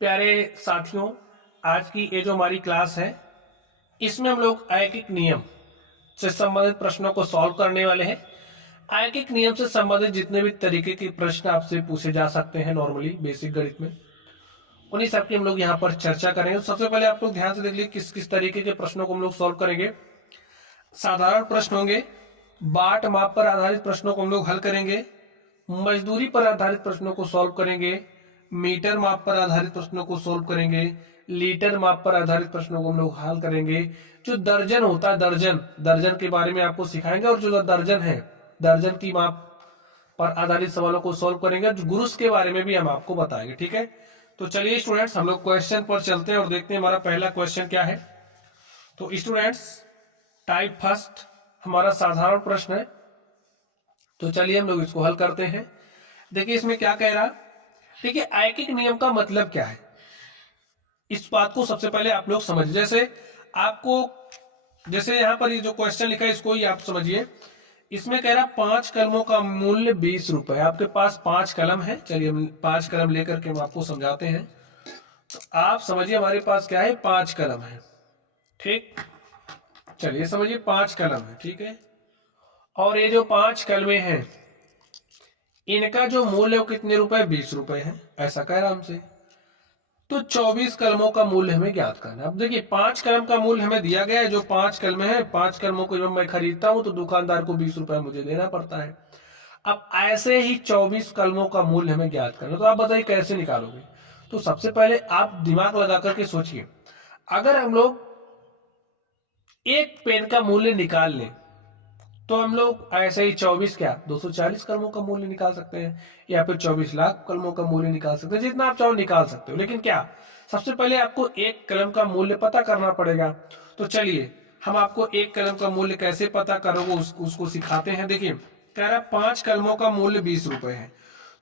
प्यारे साथियों, आज की ये जो हमारी क्लास है इसमें हम लोग आयकिक नियम से संबंधित प्रश्नों को सॉल्व करने वाले हैं। आयकिक नियम से संबंधित जितने भी तरीके के प्रश्न आपसे पूछे जा सकते हैं नॉर्मली बेसिक गणित में, उन्हीं सब की हम लोग यहाँ पर चर्चा करेंगे। तो सबसे पहले आप लोग ध्यान से देख लीजिए किस किस तरीके के प्रश्नों को हम लोग सॉल्व करेंगे। साधारण प्रश्न होंगे, बाट माप पर आधारित प्रश्नों को हम लोग हल करेंगे, मजदूरी पर आधारित प्रश्नों को सॉल्व करेंगे, मीटर माप पर आधारित प्रश्नों को सॉल्व करेंगे, लीटर माप पर आधारित प्रश्नों को हम लोग हल करेंगे। जो दर्जन होता है, दर्जन के बारे में आपको सिखाएंगे, और जो दर्जन है, दर्जन की माप पर आधारित सवालों को सॉल्व करेंगे। गुरुस के बारे में भी हम आपको बताएंगे। ठीक है, तो चलिए स्टूडेंट्स हम लोग क्वेश्चन पर चलते हैं और देखते हैं हमारा पहला क्वेश्चन क्या है। तो स्टूडेंट्स, टाइप फर्स्ट हमारा साधारण प्रश्न है, तो चलिए हम लोग इसको हल करते हैं। देखिए इसमें क्या कह रहा, देखिए आयकिक नियम का मतलब क्या है, इस बात को सबसे पहले आप लोग समझिए। जैसे यहाँ पर ये जो क्वेश्चन लिखा है इसको ही आप समझिए। इसमें कह रहा 5 कलमों का मूल्य 20 रुपए। आपके पास 5 कलम है, चलिए हम 5 कलम लेकर के हम आपको समझाते हैं। तो आप समझिए हमारे पास क्या है, 5 कलम है। ठीक, चलिए समझिए 5 कलम है। ठीक है, और ये जो 5 कलमें हैं इनका जो मूल्य है वो कितने रुपए, 20 रुपए है, ऐसा कह रहा हमसे। तो 24 कलमों का मूल्य हमें ज्ञात करना है। अब देखिए 5 कलम का मूल्य हमें दिया गया है, जो 5 कलमें हैं, 5 कलमों को जब मैं खरीदता हूं तो दुकानदार को 20 रुपए मुझे देना पड़ता है। अब ऐसे ही 24 कलमों का मूल्य हमें ज्ञात करना, तो आप बताइए कैसे निकालोगे। तो सबसे पहले आप दिमाग लगा करके सोचिए, अगर हम लोग एक पेन का मूल्य निकाल लें तो हम लोग ऐसे ही 24 क्या 240 कलमों का मूल्य निकाल सकते हैं, या फिर 24 लाख कलमों का मूल्य निकाल सकते हैं, जितना आप चाहो निकाल सकते हो। लेकिन क्या, सबसे पहले आपको एक कलम का मूल्य पता करना पड़ेगा। तो चलिए हम आपको एक कलम का मूल्य कैसे पता करोगे उसको सिखाते हैं। देखिए कह रहा 5 कलमों का मूल्य 20 रुपए है,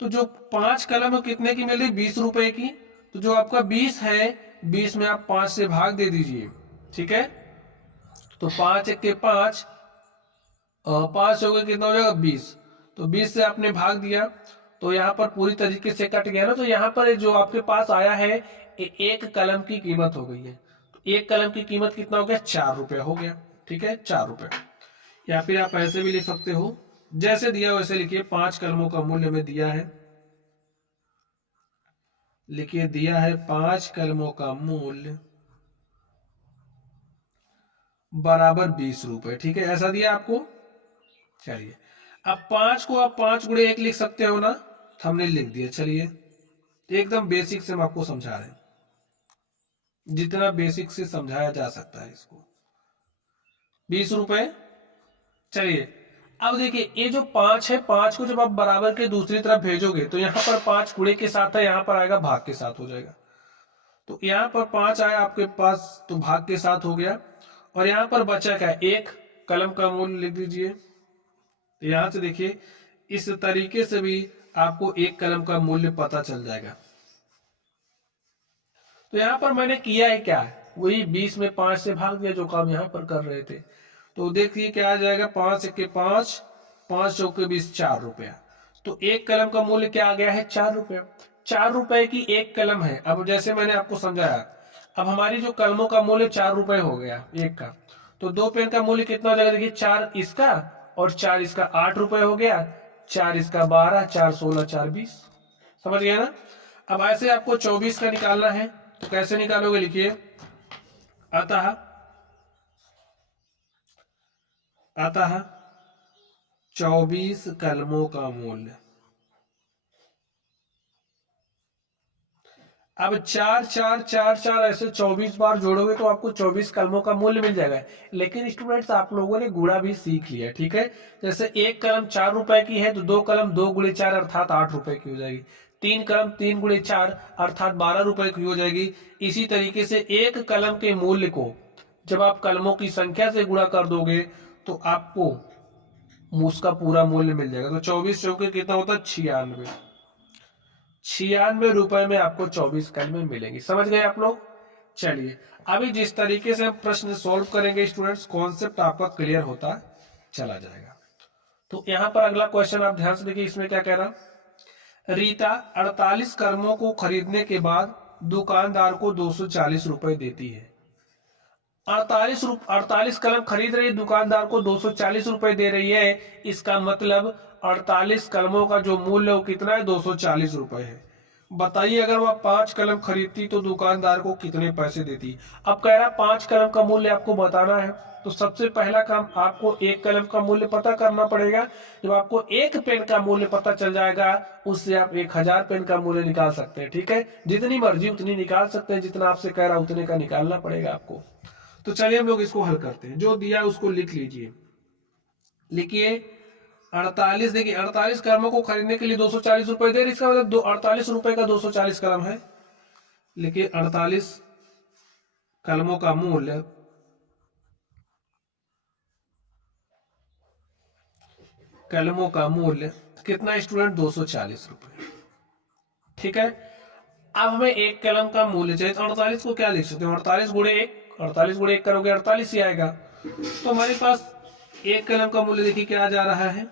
तो जो 5 कलम है कितने की मिल रही, 20 रुपए की। तो जो आपका 20 है, 20 में आप 5 से भाग दे दीजिए। ठीक है, तो 5 एक के 5, 5 हो गए, कितना हो जाएगा 20। तो 20 से आपने भाग दिया तो यहाँ पर पूरी तरीके से कट गया ना। तो यहाँ पर जो आपके पास आया है एक कलम की कीमत हो गई है। तो एक कलम की कीमत कितना हो गया, 4 रुपया हो गया। ठीक है, 4 रुपये। या फिर आप ऐसे भी लिख सकते हो, जैसे दिया वैसे लिखिए। 5 कलमों का मूल्य में दिया है, लिखिए दिया है 5 कलमों का मूल्य बराबर 20 रुपए। ठीक है, ऐसा दिया आपको। चलिए अब 5 को आप 5 गुणे 1 लिख सकते हो ना, हमने लिख दिया। चलिए एकदम बेसिक से हम आपको समझा रहे हैं, जितना बेसिक से समझाया जा सकता है इसको। 20 रुपए। चलिए अब देखिए ये जो 5 है, 5 को जब आप बराबर के दूसरी तरफ भेजोगे तो यहाँ पर 5 गुणे के साथ है, यहाँ पर आएगा भाग के साथ हो जाएगा। तो यहाँ पर 5 आया आपके पास तो भाग के साथ हो गया, और यहाँ पर बचा क्या, एक कलम का मूल्य लिख दीजिए। तो यहां से देखिए इस तरीके से भी आपको एक कलम का मूल्य पता चल जाएगा। तो यहां पर मैंने किया है क्या, वही 20 में 5 से भाग दिया, जो काम यहां पर कर रहे थे। तो देखिए क्या आ जाएगा, 5 एक के 5, 5 चौके 20, 4 रुपया। तो एक कलम का मूल्य क्या आ गया है, 4 रुपया। 4 रुपए की एक कलम है। अब जैसे मैंने आपको समझाया, अब हमारी जो कलमों का मूल्य 4 रुपए हो गया एक का, तो 2 पेन का मूल्य कितना हो जाएगा, देखिए 4 इसका और 4 इसका, 8 रुपए हो गया। 4 इसका 12, 4 16, 4 20। समझ गया ना। अब ऐसे आपको 24 का निकालना है, तो कैसे निकालोगे, लिखिए अतः 24 कलमों का मूल्य। अब 4 4 4 4 ऐसे 24 बार जोड़ोगे तो आपको 24 कलमों का मूल्य मिल जाएगा। लेकिन स्टूडेंट्स आप लोगों ने गुणा भी सीख लिया। ठीक है, जैसे एक कलम 4 रुपए की है तो 2 कलम 2 गुणे 4 अर्थात 8 रुपए की हो जाएगी। 3 कलम 3 गुणे 4 अर्थात 12 रुपए की हो जाएगी। इसी तरीके से एक कलम के मूल्य को जब आप कलमों की संख्या से गुणा कर दोगे तो आपको उसका पूरा मूल्य मिल जाएगा। तो 24 चौके कितना होता है, 96। 96 रुपए में आपको 24 कलमें मिलेंगी। समझ गए आप लोग। चलिए अभी जिस तरीके से हम प्रश्न सोल्व करेंगे स्टूडेंट्स, कॉन्सेप्ट आपका क्लियर होता चला जाएगा। तो यहां पर अगला क्वेश्चन आप ध्यान से देखिए, इसमें क्या कह रहा, रीता 48 कलमों को खरीदने के बाद दुकानदार को 240 रुपए देती है। 48 कलम खरीद रही है, दुकानदार को 240 रुपए दे रही है। इसका मतलब 48 कलमों का जो मूल्य है वो कितना है, 240 रुपए है। बताइए अगर वह 5 कलम खरीदती तो दुकानदार को कितने पैसे देती। अब कह रहा 5 कलम का मूल्य आपको बताना है, तो सबसे पहला काम आपको एक कलम का मूल्य पता करना पड़ेगा। जब आपको एक पेन का मूल्य पता चल जाएगा, उससे आप 1000 पेन का मूल्य निकाल सकते हैं। ठीक है, जितनी मर्जी उतनी निकाल सकते हैं, जितना आपसे कह रहा उतने का निकालना पड़ेगा आपको। तो चलिए हम लोग इसको हल करते हैं। जो दिया उसको लिख लीजिए। लिखिए 48, देखिए 48 कलमों को खरीदने के लिए 240 रुपए दे रही, इसका मतलब 48 रुपए का 240 कलम है। लिखिए 48 कलमों का मूल्य कितना स्टूडेंट, 240 रुपए। ठीक है, अब हमें एक कलम का मूल्य चाहिए, तो 48 को क्या लिख सकते हैं, 48 गुणे 1, 48 गुणे 1 करोगे 48 ही आएगा। तो हमारे पास एक कलम का मूल्य देखिए क्या आ जा रहा है,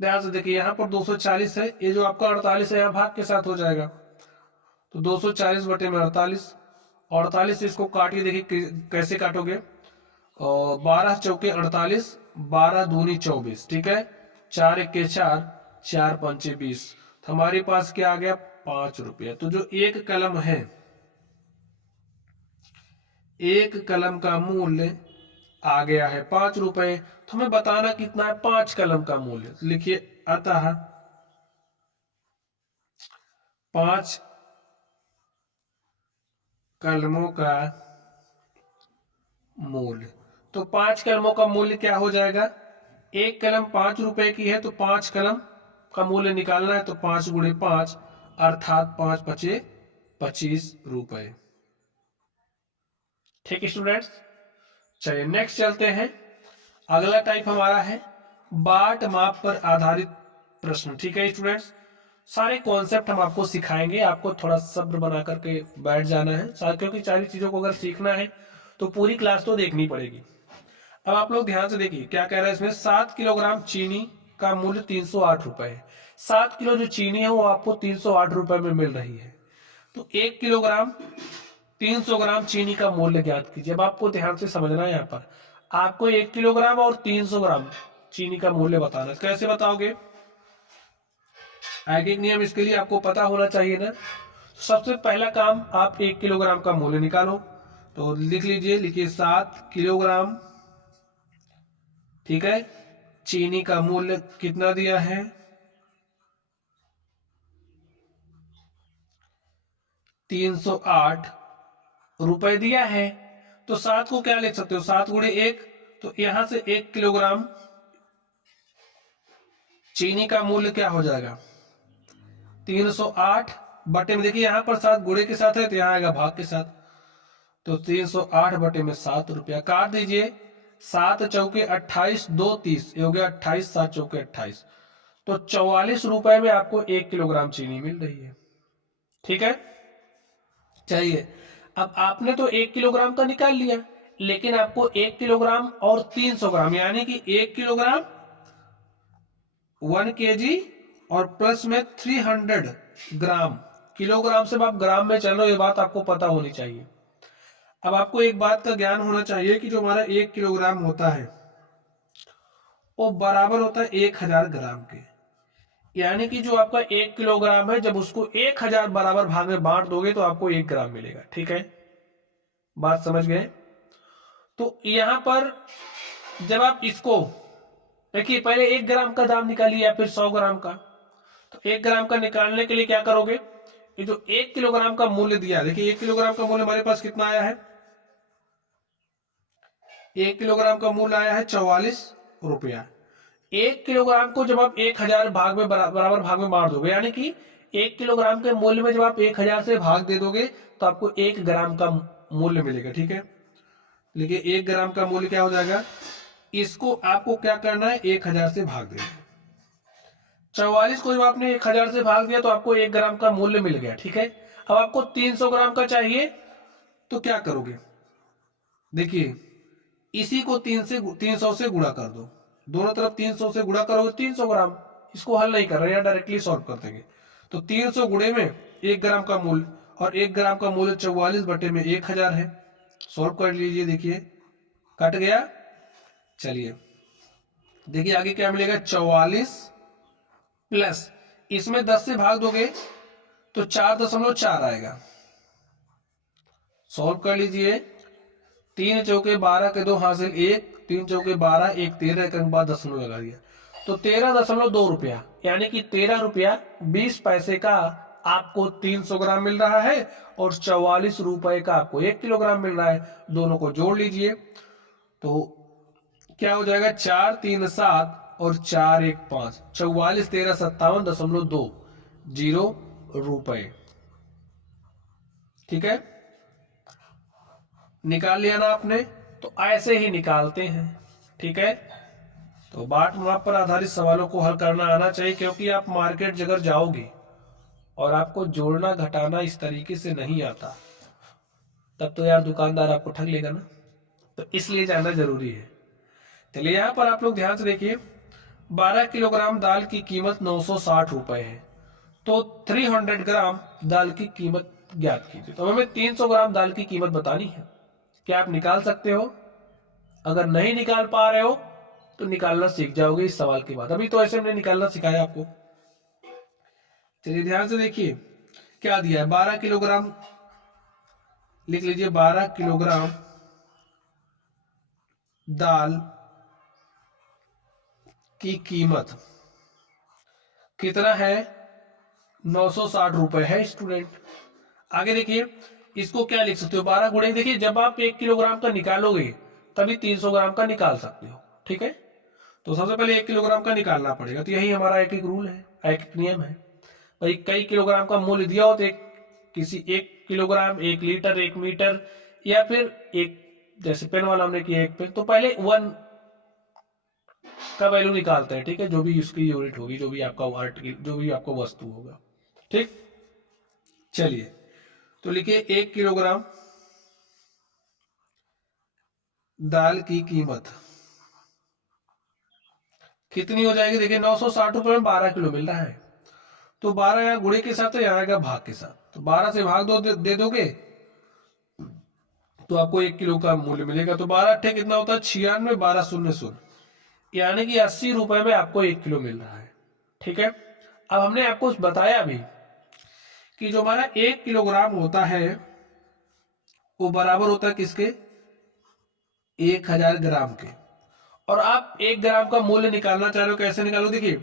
ध्यान से देखिए यहाँ पर 240 है, ये जो आपका 48 है यहाँ भाग के साथ हो जाएगा, तो 240 बटे में 48, 48 इसको काटिए, देखिए कैसे काटोगे, और 12 चौके 48, 12 दूनी 24, ठीक है, 4 1 4, 4 5 20, तो हमारे पास क्या आ गया, 5 रुपया। तो जो एक कलम है, एक कलम का मूल्य आ गया है 5 रुपए। तो हमें बताना कितना है, 5 कलम का मूल्य। लिखिए अतः 5 कलमों का मूल्य। तो 5 कलमों का मूल्य क्या हो जाएगा, एक कलम 5 रुपए की है, तो 5 कलम का मूल्य निकालना है, तो 5 गुणे 5 अर्थात 5 पचे 25 रुपए। ठीक है स्टूडेंट्स, चलिए नेक्स्ट चलते हैं। अगला टाइप हमारा है बाट माप पर आधारित प्रश्न। ठीक है स्टूडेंट्स, सारे कॉन्सेप्ट हम आपको सिखाएंगे, आपको थोड़ा सब्र बना करके बैठ जाना है, क्योंकि सारी चीजों को अगर सीखना है तो पूरी क्लास तो देखनी पड़ेगी। अब आप लोग ध्यान से देखिए क्या कह रहा है इसमें, 7 किलोग्राम चीनी का मूल्य 308 रुपए है। 7 किलो जो चीनी है वो आपको 308 रुपए में मिल रही है। तो 1 किलोग्राम 300 ग्राम चीनी का मूल्य ज्ञात कीजिए। अब आपको ध्यान से समझना है, यहाँ पर आपको 1 किलोग्राम और 300 ग्राम चीनी का मूल्य बताना है। कैसे बताओगे, एक एक नियम इसके लिए आपको पता होना चाहिए ना। सबसे पहला काम, आप 1 किलोग्राम का मूल्य निकालो, तो लिख लीजिए, लिखिए 7 किलोग्राम, ठीक है, चीनी का मूल्य कितना दिया है, 308 रुपए दिया है। तो 7 को क्या लिख सकते हो, 7 गुणे 1, तो यहां से 1 किलोग्राम चीनी का मूल्य क्या हो जाएगा, 308 बटे में, देखिए यहां पर 7 गुणे के साथ है तो यहां आएगा भाग के साथ, तो 308 बटे में 7 रुपया। काट दीजिए, 7 चौके 28, 2 30, ये हो गया 28, 7 चौके 28, तो 44 रुपए में आपको 1 किलोग्राम चीनी मिल रही है। ठीक है, चलिए अब आपने तो 1 किलोग्राम का निकाल लिया, लेकिन आपको 1 किलोग्राम और 300 ग्राम यानी कि 1 किलोग्राम 1 केजी और प्लस में 300 ग्राम, किलोग्राम से आप ग्राम में चल रहे हो, ये बात आपको पता होनी चाहिए। अब आपको एक बात का ज्ञान होना चाहिए कि जो हमारा 1 किलोग्राम होता है वो बराबर होता है 1000 ग्राम के, यानी कि जो आपका 1 किलोग्राम है, जब उसको 1000 बराबर भाग में बांट दोगे तो आपको 1 ग्राम मिलेगा। ठीक है, बात समझ गए। तो यहां पर जब आप इसको देखिए, पहले 1 ग्राम का दाम निकालिए या फिर 100 ग्राम का, तो 1 ग्राम का निकालने के लिए क्या करोगे, ये जो 1 किलोग्राम का मूल्य दिया, देखिए 1 किलोग्राम का मूल्य हमारे पास कितना आया है, 1 किलोग्राम का मूल्य आया है 44 रुपया। 1 किलोग्राम को जब आप 1000 भाग में बराबर भाग में बांट दोगे, यानी कि 1 किलोग्राम के मूल्य में जब आप 1000 से भाग दे दोगे तो आपको 1 ग्राम का मूल्य मिलेगा। ठीक है, देखिए 1 ग्राम का मूल्य क्या हो जाएगा, इसको आपको क्या करना है, 1000 से भाग देना। 44 को जब आपने 1000 से भाग दिया तो आपको 1 ग्राम का मूल्य मिल गया। ठीक है, अब आपको 300 ग्राम का चाहिए, तो क्या करोगे, देखिए इसी को 300 से गुणा कर दो, दोनों तरफ 300 से गुणा करोगे 300 ग्राम, इसको हल नहीं कर रहे हैं, डायरेक्टली सॉल्व कर देंगे। तो 300 गुणे में 1 ग्राम का मूल्य, और 1 ग्राम का मूल्य 44 बटे में 1000 है। सॉल्व कर लीजिए, देखिए कट गया। चलिए देखिए आगे क्या मिलेगा, 44 प्लस इसमें 10 से भाग दोगे तो 4.4 आएगा। सॉल्व कर लीजिए, 3 चौके 12 के 2 हासिल 1, 3 चौके 12, 1 13 के बाद दशमलव लगा दिया तो 13.2 रुपया, यानी कि 13 रुपया 20 पैसे का आपको 300 ग्राम मिल रहा है और 44 रुपए का आपको 1 किलोग्राम मिल रहा है। दोनों को जोड़ लीजिए तो क्या हो जाएगा, 4 3 7 और 4 1 5, 44 13 57.20 रुपए। ठीक है, निकाल लिया ना आपने, तो ऐसे ही निकालते हैं। ठीक है, तो बाट माप पर आधारित सवालों को हल करना आना चाहिए, क्योंकि आप मार्केट अगर जाओगे और आपको जोड़ना घटाना इस तरीके से नहीं आता, तब तो यार दुकानदार आपको ठग लेगा ना, तो इसलिए जानना जरूरी है। चलिए यहाँ पर आप लोग ध्यान से देखिए, 12 किलोग्राम दाल की कीमत 960 रुपए है, तो 300 ग्राम दाल की कीमत ज्ञात कीजिए। तो हमें 300 ग्राम दाल की कीमत बतानी है। क्या आप निकाल सकते हो? अगर नहीं निकाल पा रहे हो तो निकालना सीख जाओगे इस सवाल के बाद, अभी तो ऐसे हमने निकालना सिखाया आपको। चलिए ध्यान से देखिए क्या दिया है, 12 किलोग्राम लिख लीजिए, 12 किलोग्राम दाल की कीमत कितना है, 960 रुपए है स्टूडेंट। आगे देखिए, इसको क्या लिख सकते हो, 12 गुणे, देखिए जब आप 1 किलोग्राम का निकालोगे तभी 300 ग्राम का निकाल सकते हो। ठीक है, तो सबसे पहले 1 किलोग्राम का निकालना पड़ेगा, तो यही हमारा एक एक रूल है, एक एक नियम है भाई। कई किलोग्राम का मूल्य दिया हो तो किसी 1 किलोग्राम 1 लीटर 1 मीटर या फिर एक, जैसे पेन वाला हमने किया 1 पेन, तो पहले 1 का वैल्यू निकालते हैं। ठीक है, जो भी उसकी यूनिट होगी, जो भी आपका आर्टिकल, जो भी आपका वस्तु होगा। ठीक, चलिए तो लिखिए 1 किलोग्राम दाल की कीमत कितनी हो जाएगी, देखिए 960 रुपए में 12 किलो मिल रहा है, तो 12 यहाँ गुणे के साथ तो यहाँ आएगा भाग के साथ, तो 12 से भाग दे दोगे तो आपको 1 किलो का मूल्य मिलेगा। तो 12 अट्ठे कितना होता है, 96, 12 शून्य शून्य, यानी कि 80 रुपए में आपको 1 किलो मिल रहा है। ठीक है, अब हमने आपको बताया भी कि जो हमारा 1 किलोग्राम होता है वो बराबर होता है किसके, 1000 ग्राम के। और आप 1 ग्राम का मूल्य निकालना चाह रहे हो, कैसे निकालो, देखिए ये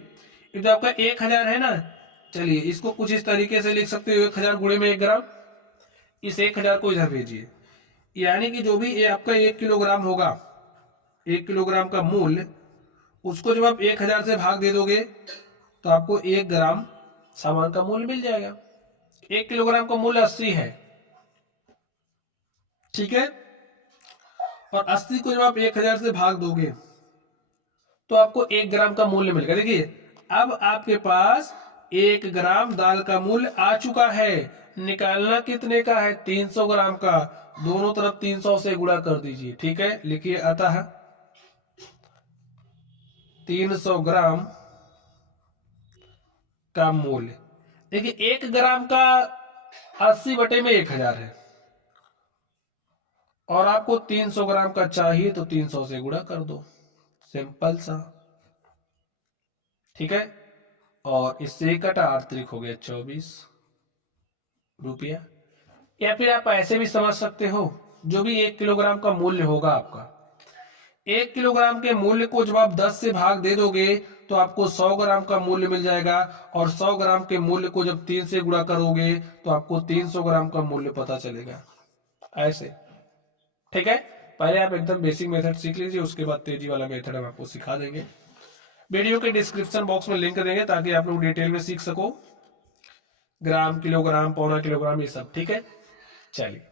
तो आपका 1000 है ना, चलिए इसको कुछ इस तरीके से लिख सकते हो, 1000 गुणे में 1 ग्राम, इस 1000 को इधर भेजिए, यानी कि जो भी ये आपका 1 किलोग्राम होगा, 1 किलोग्राम का मूल्य, उसको जब आप 1000 से भाग दे दोगे तो आपको 1 ग्राम सामान का मूल्य मिल जाएगा। 1 किलोग्राम का मूल्य 80 है। ठीक है, और 80 को जब आप 1000 से भाग दोगे तो आपको 1 ग्राम का मूल्य मिलेगा। देखिए अब आपके पास 1 ग्राम दाल का मूल्य आ चुका है, निकालना कितने का है, 300 ग्राम का, दोनों तरफ 300 से गुणा कर दीजिए। ठीक है, लिखिए अतः 300 ग्राम का मूल्य, देखिए 1 ग्राम का 80 बटे में 1000 है और आपको 300 ग्राम का चाहिए तो 300 से गुणा कर दो, सिंपल सा। ठीक है, और इससे कटा 8 हो गया 24 रुपया। या फिर आप ऐसे भी समझ सकते हो, जो भी 1 किलोग्राम का मूल्य होगा आपका, 1 किलोग्राम के मूल्य को जब आप 10 से भाग दे दोगे तो आपको 100 ग्राम का मूल्य मिल जाएगा, और 100 ग्राम के मूल्य को जब 3 से गुणा करोगे तो आपको 300 ग्राम का मूल्य पता चलेगा, ऐसे। ठीक है, पहले आप एकदम बेसिक मेथड सीख लीजिए, उसके बाद तेजी वाला मेथड हम आपको सिखा देंगे। वीडियो के डिस्क्रिप्शन बॉक्स में लिंक देंगे ताकि आप लोग डिटेल में सीख सको, ग्राम किलोग्राम पौना किलोग्राम ये सब। ठीक है, चलिए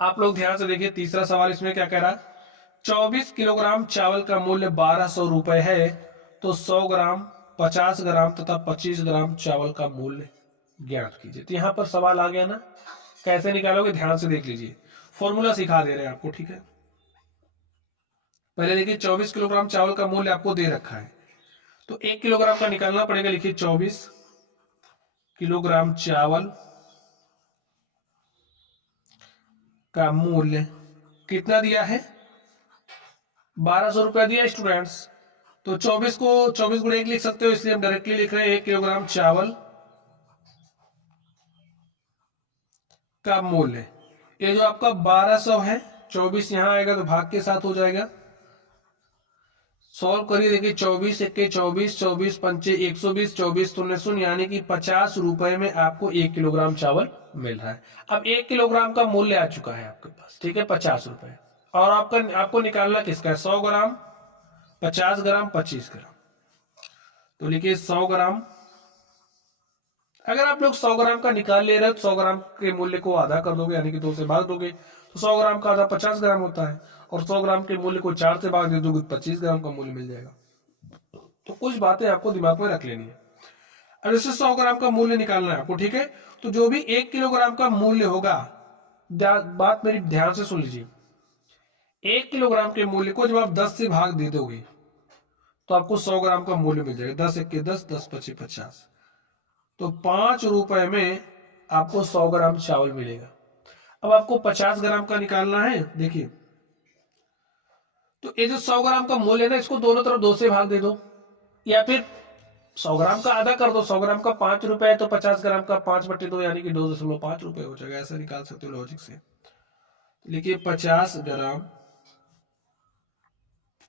आप लोग ध्यान से देखिए, तीसरा सवाल इसमें क्या कह रहा, 24 किलोग्राम चावल का मूल्य 1200 रुपए है, तो 100 ग्राम 50 ग्राम तथा 25 ग्राम चावल का मूल्य ज्ञात कीजिए। तो यहां पर सवाल आ गया ना, कैसे निकालोगे, ध्यान से देख लीजिए, फॉर्मूला सिखा दे रहे हैं आपको। ठीक है, पहले देखिए 24 किलोग्राम चावल का मूल्य आपको दे रखा है, तो 1 किलोग्राम का निकालना पड़ेगा। लिखिए 24 किलोग्राम चावल का मूल्य कितना दिया है, 1200 रुपया दिया स्टूडेंट्स। तो 24 को 24 गुणे 1 लिख सकते हो, इसलिए हम डायरेक्टली लिख रहे हैं 1 किलोग्राम चावल का मूल्य। ये जो आपका 1200 है, 24 यहां आएगा तो भाग के साथ हो जाएगा। सॉल्व करिए, देखिए 24 1 24, 24 5 120, 24 शून्य शून्य, यानी कि 50 रुपए में आपको 1 किलोग्राम चावल मिल रहा है। अब 1 किलोग्राम का मूल्य आ चुका है आपके पास, ठीक है, 50 रुपए। और आपको निकालना किसका है, 100 ग्राम, 50 ग्राम, 25 ग्राम। तो लिखिए 100 ग्राम। अगर आप लोग 100 ग्राम का निकाल ले रहे हो तो 100 ग्राम के मूल्य को आधा कर दोगे, यानी कि 2 से भाग दोगे, तो 100 ग्राम का आधा 50 ग्राम होता है, और 100 ग्राम के मूल्य को 4 से भाग दे दोगे तो 25 ग्राम का मूल्य मिल जाएगा। तो कुछ बातें आपको दिमाग में रख लेनी है। अब जैसे 100 ग्राम का मूल्य निकालना है आपको, ठीक है, तो जो भी 1 किलोग्राम का मूल्य होगा, बात मेरी ध्यान से सुन लीजिए, 1 किलोग्राम के मूल्य को जब आप 10 से भाग दे दोगे तो आपको 100 ग्राम का मूल्य मिल जाएगा। 10 1 10, 10 25 50, तो 5 रुपए में आपको 100 ग्राम चावल मिलेगा। अब आपको 50 ग्राम का निकालना है। देखिए, तो ये जो 100 ग्राम का मूल्य है ना, इसको दोनों तरफ 2 से भाग दे दो, या फिर 100 ग्राम का आधा कर दो। 100 ग्राम का 5 रुपए है तो 50 ग्राम का 5/2, यानी कि 2.5 रुपए हो जाएगा। ऐसा निकाल सकते हो लॉजिक से। लिखिए 50 ग्राम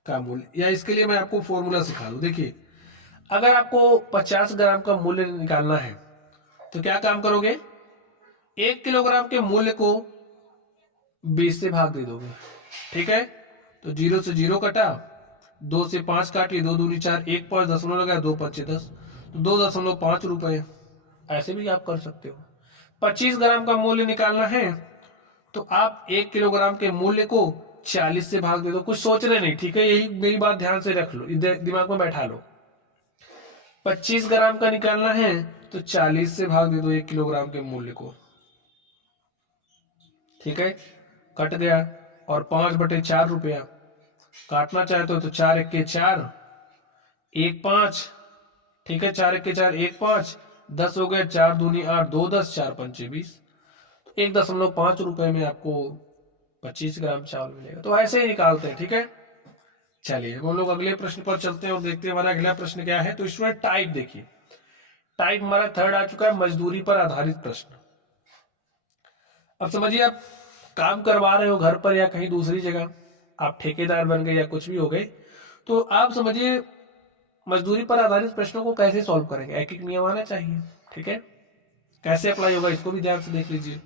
का मूल्य, या इसके लिए मैं आपको फॉर्मूला सिखा दूं। देखिए, अगर आपको 50 ग्राम का मूल्य निकालना है तो क्या काम करोगे, 1 किलोग्राम के मूल्य को 20 से भाग दे दोगे, ठीक है। तो 0 से 0 कटा, 2 से 5 काटिए, 2 दूनी 4, 1 5 दशमलव लगाया, 2 5 10, तो 2.5 रुपए। ऐसे भी आप कर सकते हो। 25 ग्राम का मूल्य निकालना है तो आप 1 किलोग्राम के मूल्य को 40 से भाग दे दो। कुछ सोचना नहीं, ठीक है, यही मेरी बात ध्यान से रख लो, दिमाग में बैठा लो। 25 ग्राम का निकालना है तो 40 से भाग दे दो 1 किलोग्राम के मूल्य को, ठीक है, कट गया। और 5/4 रुपया काटना चाहते हो तो 4 1 4, 1 5, ठीक है, 4 1 4, 1 5, 10 हो गया, 4 दूनी 8, 2 10, 4 5 20, 1.5 रुपए में आपको 25 ग्राम चावल मिलेगा। तो ऐसे ही निकालते हैं, ठीक है। चलिए हम लोग अगले प्रश्न पर चलते हैं और देखते हैं हमारा अगला प्रश्न क्या है। तो स्टूडेंट टाइप देखिए, टाइप हमारा 3rd आ चुका है, मजदूरी पर आधारित प्रश्न। अब समझिए, आप काम करवा रहे हो घर पर या कहीं दूसरी जगह, आप ठेकेदार बन गए या कुछ भी हो गए, तो आप समझिए मजदूरी पर आधारित प्रश्नों को कैसे सॉल्व करेंगे। एक एक नियम आना चाहिए, ठीक है, कैसे अप्लाई होगा इसको भी ध्यान से देख लीजिए।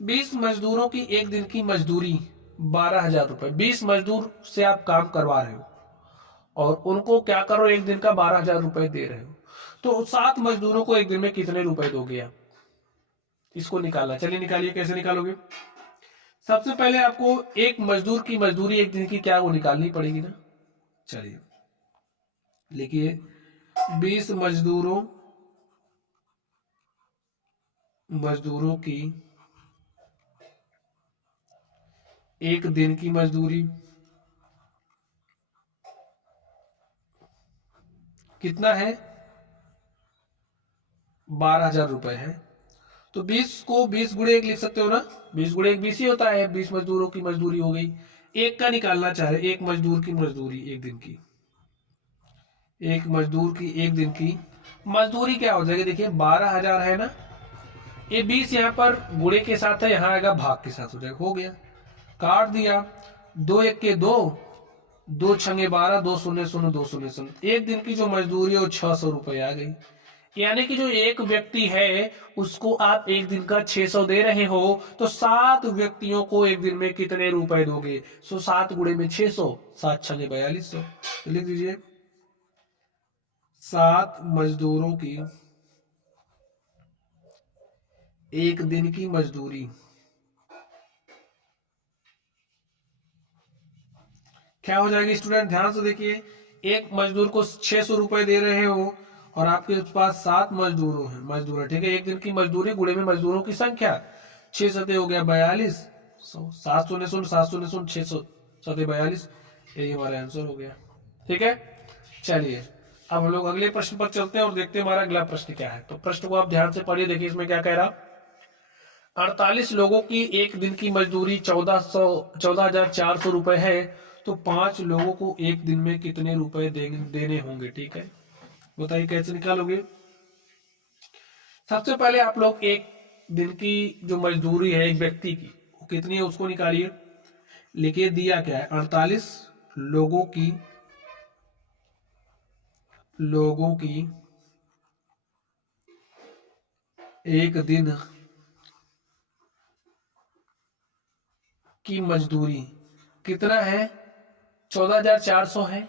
20 मजदूरों की एक दिन की मजदूरी 12,000 रुपए। 20 मजदूर से आप काम करवा रहे हो और उनको क्या करो, एक दिन का 12,000 रुपए दे रहे हो, तो 7 मजदूरों को एक दिन में कितने रुपए दोगे आप, इसको निकालना। चलिए निकालिए, कैसे निकालोगे। सबसे पहले आपको एक मजदूर की मजदूरी एक दिन की क्या वो निकालनी पड़ेगी ना। चलिए लिखिए 20 मजदूरों की एक दिन की मजदूरी कितना है, 12,000 रुपए है। तो 20 को 20 गुणे 1 लिख सकते हो ना, 20 गुणे 1 20 ही होता है। 20 मजदूरों की मजदूरी हो गई। एक का निकालना चाह रहे, एक मजदूर की मजदूरी एक दिन की, एक मजदूर की एक दिन की मजदूरी क्या हो जाएगी। देखिए 12,000 है ना, ये 20 यहाँ पर गुणे के साथ है, यहाँ आएगा भाग के साथ, हो जाएगा, हो गया, काट दिया। 2 1 के 2, 2 6 12, 2 0 0 2 0 0, एक दिन की जो मजदूरी है वो 600 रुपए आ गई। यानी कि जो एक व्यक्ति है उसको आप एक दिन का 600 दे रहे हो, तो 7 व्यक्तियों को एक दिन में कितने रुपए दोगे। 7 गुणे में 600, 7 6 4200, तो लिख दीजिए 7 मजदूरों की एक दिन की मजदूरी क्या हो जाएगी। स्टूडेंट ध्यान से देखिए, एक मजदूर को 600 रुपए दे रहे हो और आपके पास 7 मजदूर है, ठीक है। एक दिन की मजदूरी गुणे में मजदूरों की संख्या, 6 सते हो गया 42, 7 0 0 7 0 0 6 सते 42, यही हमारा आंसर हो गया, ठीक है। चलिए अब हम लोग अगले प्रश्न पर चलते हैं और देखते हैं हमारा अगला प्रश्न क्या है। तो प्रश्न को आप ध्यान से पढ़िए, देखिए इसमें क्या कह रहा। 48 लोगों की एक दिन की मजदूरी 14,400 रुपए है, तो 5 लोगों को एक दिन में कितने रुपए देने होंगे। ठीक है, बताइए कैसे निकालोगे। सबसे पहले आप लोग एक दिन की जो मजदूरी है एक व्यक्ति की वो कितनी है उसको निकालिए। लिखिए दिया क्या है, 48 लोगों की एक दिन की मजदूरी कितना है, 14,400 है।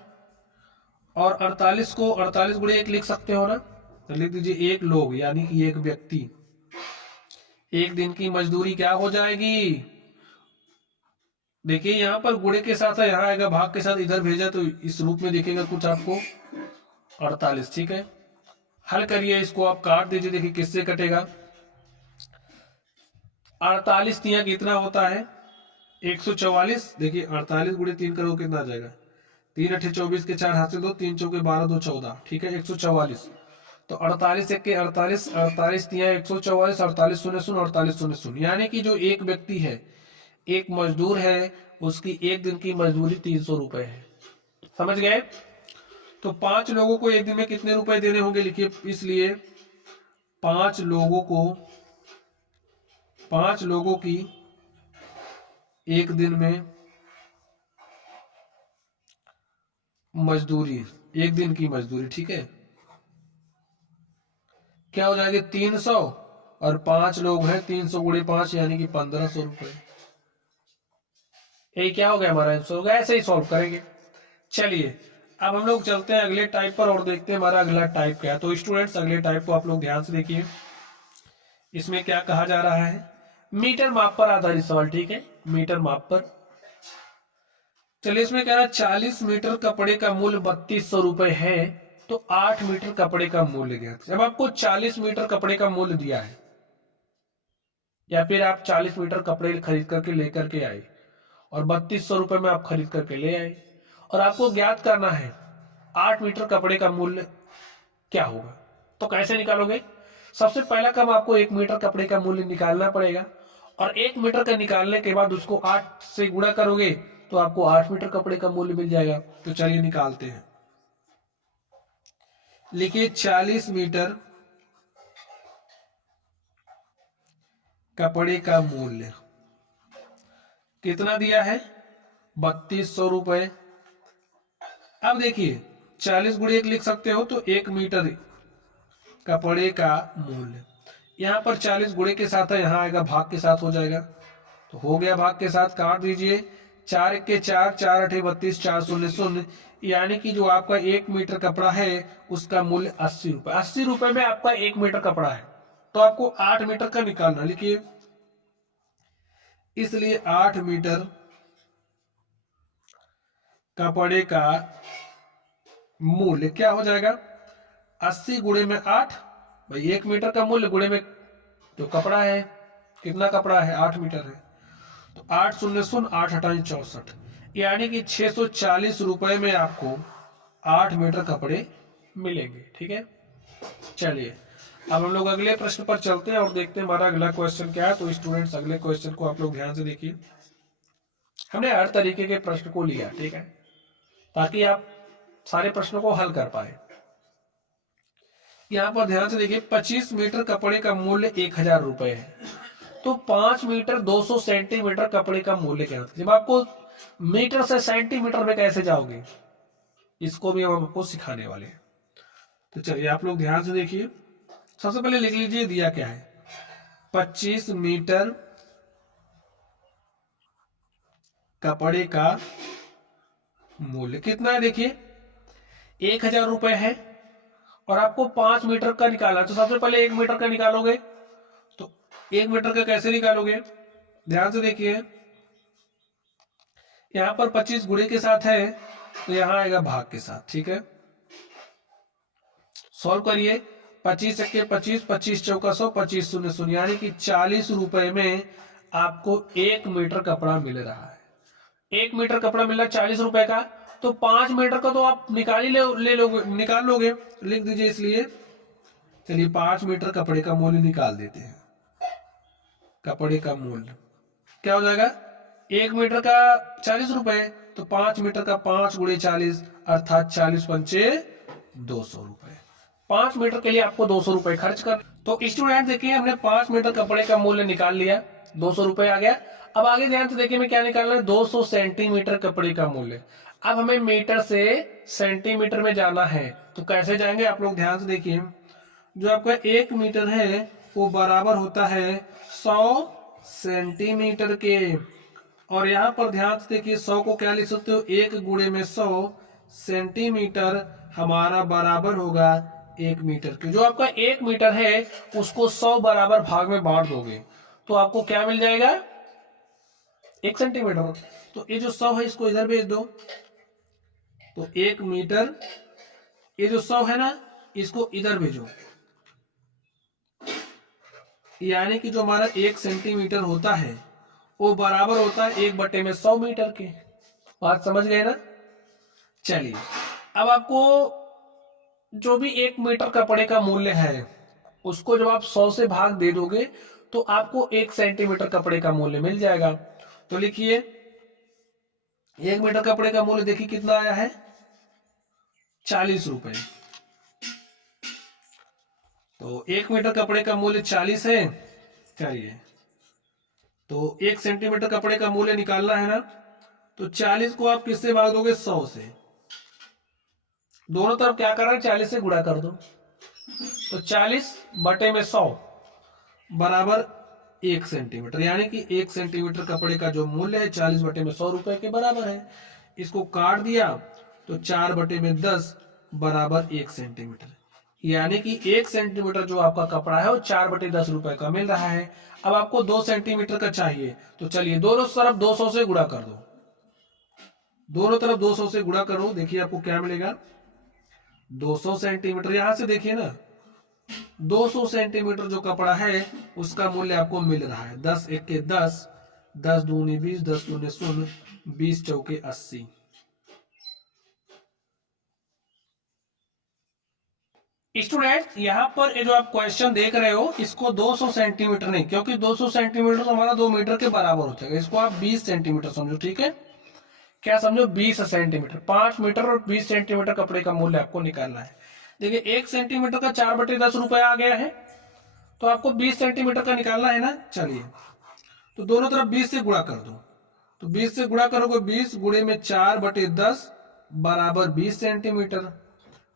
और 48 को 48 गुणे 1 लिख सकते हो ना, तो लिख दीजिए एक लोग यानी कि एक व्यक्ति, एक दिन की मजदूरी क्या हो जाएगी। देखिए यहां पर गुणे के साथ है, यहां आएगा भाग के साथ, इधर भेजा तो इस रूप में दिखेगा कुछ आपको 48। ठीक है, हल करिए इसको, आप काट दीजिए, देखिए किससे कटेगा। 48 तिया कितना होता है 144। देखिए 48 गुणे 3 करो कितना आ जाएगा, 3 अठे 24 के 4 हाथ से 2, 3 चौके 12, 2 14। ठीक है 144। तो 48 एक के 48, 48 तिया 144, 48 शून्य शून्य, 48 शून्य शून्य, यानी कि जो एक व्यक्ति है एक मजदूर है उसकी एक दिन की मजदूरी 300 रुपए है। समझ गए। तो 5 लोगों को एक दिन में कितने रुपए देने होंगे लिखिए, इसलिए 5 लोगों की एक दिन में मजदूरी, एक दिन की मजदूरी, ठीक है, क्या हो जाएगी 300, और 5 लोग हैं 300 गुणे 5 यानी कि 1500 रुपए। ये क्या हो गया हमारा आंसर हो गया। ऐसे ही सॉल्व करेंगे। चलिए अब हम लोग चलते हैं अगले टाइप पर और देखते हैं हमारा अगला टाइप क्या है। तो स्टूडेंट्स अगले टाइप को आप लोग ध्यान से देखिए, इसमें क्या कहा जा रहा है, मीटर माप पर आधारित सवाल। ठीक है, मीटर माप पर। चलिए इसमें कह रहा है 40 मीटर कपड़े का मूल्य 3200 रुपए है, तो 8 मीटर कपड़े का मूल्य ज्ञात। जब आपको 40 मीटर कपड़े का मूल्य दिया है, या फिर आप 40 मीटर कपड़े खरीद करके लेकर के आए और 3200 रुपए में आप खरीद करके ले आए, और आपको ज्ञात करना है 8 मीटर कपड़े का मूल्य क्या होगा, तो कैसे निकालोगे। सबसे पहला काम आपको 1 मीटर कपड़े का मूल्य निकालना पड़ेगा, और 1 मीटर का निकालने के बाद उसको 8 से गुणा करोगे तो आपको 8 मीटर कपड़े का मूल्य मिल जाएगा। तो चलिए निकालते हैं। लिखिए 40 मीटर कपड़े का मूल्य कितना दिया है 3200 रुपए। अब देखिए 40 गुणे 1 लिख सकते हो, तो 1 मीटर कपड़े का मूल्य, यहां पर 40 गुणे के साथ है, यहां आएगा भाग के साथ हो जाएगा, तो हो गया भाग के साथ, काट दीजिए। 4 1 के 4, 4 8 32, 4 0 0, यानी कि जो आपका 1 मीटर कपड़ा है उसका मूल्य 80 रुपए। 80 रुपए में आपका 1 मीटर कपड़ा है, तो आपको 8 मीटर का निकालना। लिखिए इसलिए 8 मीटर कपड़े का मूल्य क्या हो जाएगा 80 गुणे में 8, भाई 1 मीटर का मूल्य गुणे में जो कपड़ा है, कितना कपड़ा है 8 मीटर है, तो 8 शून्य शून्य 8 अठाई 64, यानी कि 640 रुपए में आपको 8 मीटर कपड़े मिलेंगे। ठीक है, चलिए अब हम लोग अगले प्रश्न पर चलते हैं और देखते हैं हमारा अगला क्वेश्चन क्या है। तो स्टूडेंट्स अगले क्वेश्चन को आप लोग ध्यान से देखिए, हमने हर तरीके के प्रश्न को लिया, ठीक है, ताकि आप सारे प्रश्नों को हल कर पाए। यहां पर ध्यान से देखिए 25 मीटर कपड़े का मूल्य 1000 रुपए है, तो 5 मीटर 200 सेंटीमीटर कपड़े का मूल्य क्या होता है। जब आपको मीटर से सेंटीमीटर में कैसे जाओगे, इसको भी हम आपको सिखाने वाले हैं। तो चलिए आप लोग ध्यान से देखिए, सबसे पहले लिख लीजिए दिया क्या है 25 मीटर कपड़े का मूल्य कितना है, देखिए 1000 रुपए है, और आपको 5 मीटर का निकाला, तो सबसे पहले 1 मीटर का निकालोगे। तो 1 मीटर का कैसे निकालोगे, ध्यान से देखिए, यहां पर 25 गुणे के साथ है, तो यहां आएगा भाग के साथ। ठीक है, सॉल्व करिए। 25 1 के 25, 25 चौका 100, 25 शून्य शून्य, यानी कि 40 रुपए में आपको 1 मीटर कपड़ा मिल रहा है। 1 मीटर कपड़ा मिल रहा है 40 रुपए का, तो 5 मीटर का तो आप निकाल ही ले लोगे, निकाल लोगे, लिख दीजिए इसलिए। चलिए 5 मीटर कपड़े का मूल्य निकाल देते हैं। कपड़े का मूल्य क्या हो जाएगा, 1 मीटर का 40 रुपए, तो 5 मीटर का 5 गुणे 40 अर्थात 40 पंचे 200 रुपए। 5 मीटर के लिए आपको 200 रुपए खर्च कर। तो स्टूडेंट देखिए हमने 5 मीटर कपड़े का मूल्य निकाल लिया, 200 रुपए आ गया। अब आगे ध्यान से देखिए मैं क्या निकालना है, 200 सेंटीमीटर कपड़े का मूल्य। अब हमें मीटर से सेंटीमीटर में जाना है, तो कैसे जाएंगे आप लोग ध्यान से देखिए। जो आपका 1 मीटर है वो बराबर होता है 100 सेंटीमीटर के, और यहां पर ध्यान से देखिए 100 को क्या लिख सकते हो, 1 गुणे में 100 सेंटीमीटर हमारा बराबर होगा 1 मीटर के। जो आपका 1 मीटर है उसको 100 बराबर भाग में बांट दोगे तो आपको क्या मिल जाएगा, 1 सेंटीमीटर। तो ये जो 100 है इसको इधर भेज दो, तो 1 मीटर, ये जो 100 है ना इसको इधर भेजो, यानी कि जो हमारा 1 सेंटीमीटर होता है वो बराबर होता है 1/100 मीटर के। बात समझ गए ना। चलिए अब आपको जो भी 1 मीटर कपड़े का मूल्य है उसको जब आप 100 से भाग दे दोगे तो आपको 1 सेंटीमीटर कपड़े का मूल्य मिल जाएगा। तो लिखिए 1 मीटर कपड़े का मूल्य देखिए कितना आया है, 40 रुपए। तो 1 मीटर कपड़े का मूल्य 40 है। चलिए तो 1 सेंटीमीटर कपड़े का मूल्य निकालना है ना, तो 40 को आप किससे भाग दोगे, 100 से। दोनों तरफ क्या कर रहे हैं, 40 से गुणा कर दो, तो 40/100 बराबर 1 सेंटीमीटर, यानी कि 1 सेंटीमीटर कपड़े का जो मूल्य है 40/100 रुपए के बराबर है। इसको काट दिया तो 4/10 बराबर 1 सेंटीमीटर, यानी कि 1 सेंटीमीटर जो आपका कपड़ा है वो 4/10 रुपए का मिल रहा है। अब आपको 2 सेंटीमीटर का चाहिए, तो चलिए दोनों तरफ 200 से गुणा कर दो, दोनों तरफ 200 से गुणा करो, देखिए आपको क्या मिलेगा, 200 सेंटीमीटर। यहां से देखिए ना 200 सेंटीमीटर जो कपड़ा है उसका मूल्य आपको मिल रहा है 10 1 के 10, 10 दूनी 20, 10 दूनी 0, 20 चौके 80। स्टूडेंट यहाँ पर ये जो आप क्वेश्चन देख रहे हो इसको 200 सेंटीमीटर नहीं, क्योंकि 200 सेंटीमीटर तो हमारा 2 मीटर के बराबर हो जाएगा, इसको आप 20 सेंटीमीटर समझो, ठीक है। क्या समझो, 20 सेंटीमीटर, 5 मीटर और 20 सेंटीमीटर कपड़े का मूल्य आपको निकालना है। देखिए 1 सेंटीमीटर का 4/10 रुपए आ गया है, तो आपको 20 सेंटीमीटर का निकालना है ना। चलिए तो दोनों तरफ 20 से गुणा कर दो, तो 20 से गुणा करोगे, 20 गुणे में 4/10 बराबर 20 सेंटीमीटर।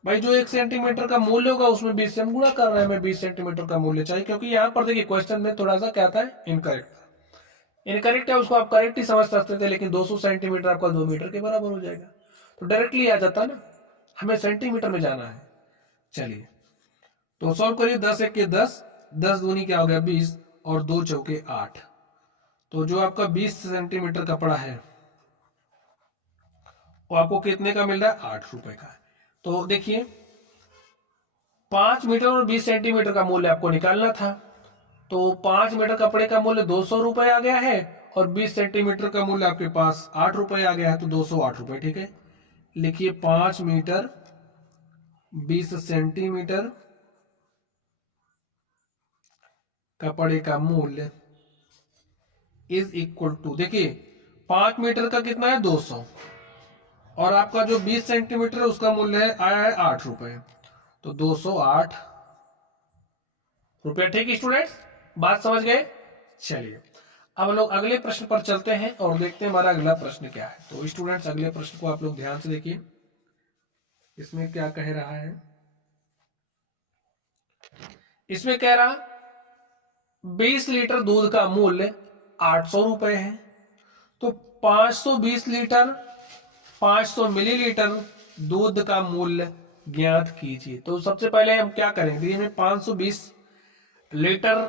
भाई जो 1 सेंटीमीटर का मूल्य होगा उसमें 20 से हम गुणा कर रहे हैं, हमें 20 सेंटीमीटर का मूल्य चाहिए, क्योंकि यहाँ पर देखिए क्वेश्चन में थोड़ा सा क्या था, इनकरेक्ट है, उसको आप करेक्ट ही समझ सकते थे, लेकिन 200 सेंटीमीटर आपका 2 मीटर के बराबर हो जाएगा, तो डायरेक्टली आ जाता ना, हमें सेंटीमीटर में जाना है। चलिए तो सॉल्व करिए, 10 1 के 10, 10 दूनी क्या हो गया 20, और 2 चौके 8। तो जो आपका 20 सेंटीमीटर कपड़ा है वो आपको कितने का मिल रहा है, 8 रुपए का। तो देखिए 5 मीटर और 20 सेंटीमीटर का मूल्य आपको निकालना था, तो 5 मीटर कपड़े का मूल्य 200 रुपए आ गया है, और 20 सेंटीमीटर का मूल्य आपके पास 8 रुपए आ गया है, तो 208 रुपए, ठीक है। लिखिए 5 मीटर 20 सेंटीमीटर कपड़े का मूल्य इज इक्वल टू, देखिए 5 मीटर का कितना है 200, और आपका जो 20 सेंटीमीटर है उसका मूल्य है आया है 8 रुपए, तो 208 रुपया, ठीक है स्टूडेंट्स, बात समझ गए। चलिए अब हम लोग अगले प्रश्न पर चलते हैं और देखते हैं हमारा अगला प्रश्न क्या है। तो स्टूडेंट्स अगले प्रश्न को आप लोग ध्यान से देखिए, इसमें क्या कह रहा है, इसमें कह रहा 20 लीटर दूध का मूल्य 800 रुपए है, तो 520 लीटर 500 मिलीलीटर दूध का मूल्य ज्ञात कीजिए। तो सबसे पहले हम क्या करेंगे, हमें 520 लीटर